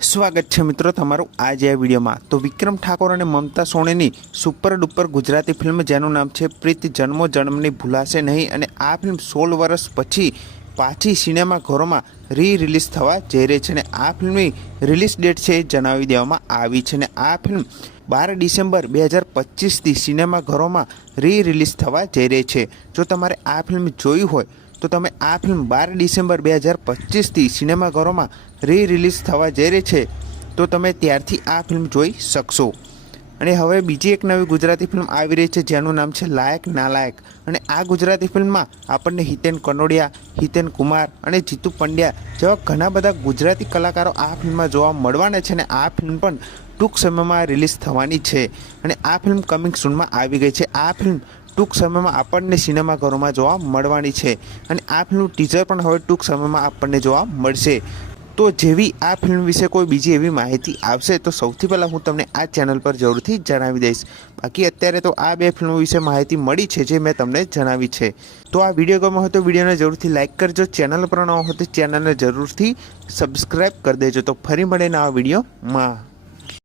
સ્વાગત છે મિત્રો તમારું આજે આ વિડીયોમાં। તો વિક્રમ ઠાકોર અને મમતા સોણીની સુપર ડુપર ગુજરાતી ફિલ્મ જેનું નામ છે પ્રીત જન્મો જન્મની ભૂલાશે નહીં અને આ ફિલ્મ 16 વર્ષ પછી પાછી સિનેમાઘરોમાં રિલીઝ થવા જઈ રહી છે અને આ ફિલ્મની રિલીઝ ડેટ છે એ જણાવી દેવામાં આવી છે અને આ ફિલ્મ 12 ડિસેમ્બર 2025થી સિનેમાઘરોમાં રિલીઝ થવા જઈ રહી છે। જો તમારે આ ફિલ્મ જોઈ હોય તો તમે આ ફિલ્મ 12 ડિસેમ્બર 2025થી સિનેમાઘરોમાં રિલીઝ થવા જઈ રહી છે તો તમે ત્યારથી આ ફિલ્મ જોઈ શકશો। અને હવે બીજી એક નવી ગુજરાતી ફિલ્મ આવી રહી છે જેનું નામ છે લાયક નાલાયક અને આ ગુજરાતી ફિલ્મમાં આપણને હિતેન કનોડિયા, હિતેન કુમાર અને જીતુ પંડ્યા જેવા ઘણા બધા ગુજરાતી કલાકારો આ ફિલ્મમાં જોવા મળવાના છે અને આ ફિલ્મ પણ ટૂંક સમયમાં રિલીઝ થવાની છે અને આ ફિલ્મ કમિંગ સૂનમાં આવી ગઈ છે। આ ફિલ્મ ટૂંક સમયમાં આપણને સિનેમાઘરોમાં જોવા મળવાની છે અને આ ફિલ્મનું ટીઝર પણ હવે ટૂંક સમયમાં આપણને જોવા મળશે। તો જેવી આ ફિલ્મ વિશે કોઈ બીજી એવી માહિતી આવશે તો સૌથી પહેલાં હું તમને આ ચેનલ પર જરૂરથી જણાવી દઈશ। બાકી અત્યારે તો આ બે ફિલ્મો વિશે માહિતી મળી છે જે મેં તમને જણાવી છે। તો આ વિડીયો ગમ્યો હોય તો વિડીયોને જરૂરથી લાઇક કરજો, ચેનલ પર ન હોય તો ચેનલને જરૂરથી સબસ્ક્રાઈબ કરી દેજો। તો ફરી મળીને આ વિડીયોમાં।